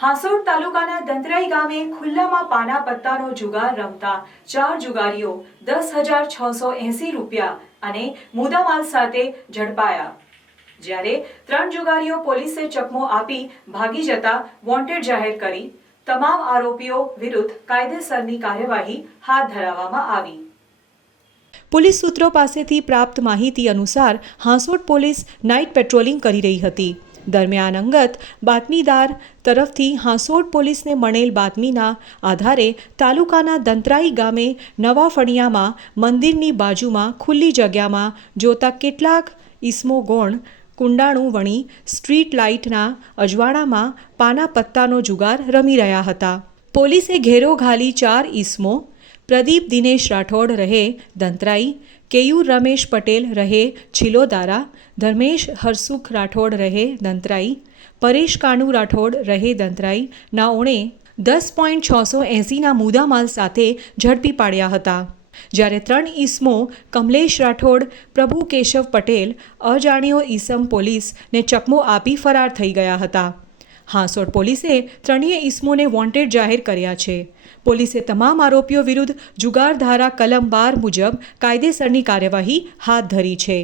હાંસોડ તાલુકાના દંતરાઈ ગામે ખુલ્લામાં પાના પત્તાનો જુગાર રમતા 4 જુગારીઓ 10,680 રૂપિયા અને મુદ્દામાલ સાથે ઝડપાયા। જ્યારે 3 જુગારીઓ પોલીસે ચકમો આપી ભાગી જતા વોન્ટેડ જાહેર કરી તમામ આરોપીઓ વિરુદ્ધ કાયદેસરની કાર્યવાહી હાથ ધરવામાં આવી। પોલીસ સૂત્રો પાસેથી પ્રાપ્ત માહિતી અનુસાર હાંસોડ પોલીસ નાઇટ પેટ્રોલિંગ કરી રહી હતી। દરમિયાન અંગત બાતમીદાર તરફથી હાંસોડ પોલીસને મળેલ બાતમીના આધારે તાલુકાના દંતરાઈ ગામે નવા ફળિયામાં મંદિરની બાજુમાં ખુલ્લી જગ્યામાં જોતા કેટલાક ઈસમો ગોણ કુંડાણું વણી સ્ટ્રીટ લાઇટના અજવાળામાં પાના પત્તાનો જુગાર રમી રહ્યા હતા। પોલીસે ઘેરો ઘાલી 4 ઈસમો પ્રદીપ દિનેશ રાઠોડ રહે દંતરાઈ, કેયુર રમેશ પટેલ રહે છિલોદારા, ધર્મેશ હરસુખ રાઠોડ રહે દંતરાઈ, પરેશ કાનુ રાઠોડ રહે દંતરાઈ નાઓને 10,680ના મુદ્દામાલ સાથે ઝડપી પાડ્યા હતા। જ્યારે 3 ઈસમો કમલેશ રાઠોડ, પ્રભુ કેશવ પટેલ અજાણ્યો ઈસમ પોલીસને ચકમો આપી ફરાર થઈ ગયા હતા। હાંસોડ પોલીસે 3 ઈસમોને વોન્ટેડ જાહેર કર્યા છે। પોલીસે તમામ આરોપીઓ વિરુદ્ધ જુગાર ધારા કલમ 12 મુજબ કાયદેસરની કાર્યવાહી હાથ ધરી છે।